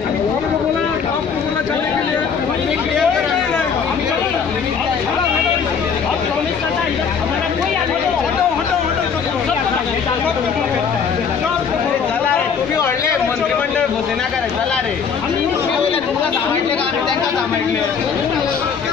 आपको बोला चलने के लिए मंत्रिमंडळ घोषणा करे चला रे तुमका सांगितले का आम्ही त्यांना सांगितले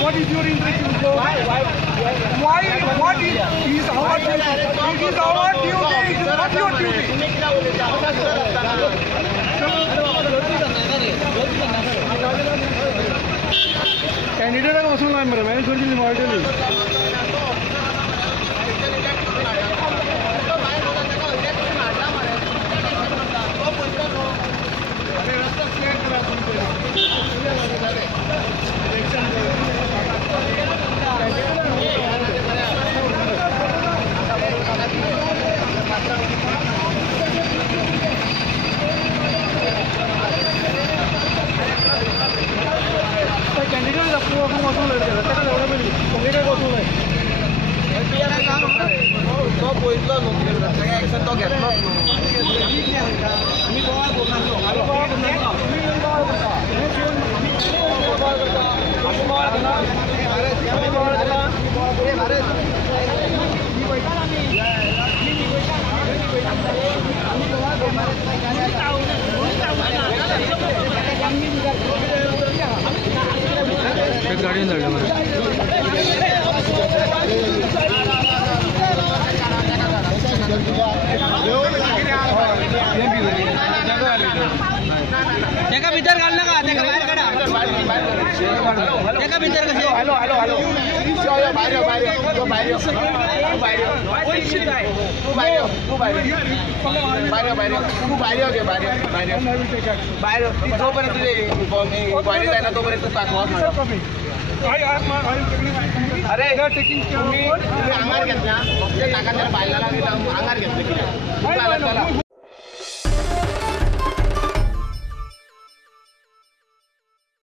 What is your intention? Why? What is our duty? It is our duty. It is not your duty. Candidate का मसला है मेरा, मैं सोच रही मॉडल नहीं। कैंडिडेट आपको मौसम लड़के रस्ता का एवढा वेळ तुम्ही काय बसून आहे तो बोललो नोकरी रस्ता ऍक्शन तो घेतलो आम्ही गोवा बोलणार गाड़ी चल भीतर घालना का बाहेर काढा भीतर कसे हॅलो हॅलो हॅलो बाहेर जोपर्यंत बाहेर जाय ना तोपर्यंत अरे तुम्ही अंगार घेतला नाका बायला अंगार घेतलं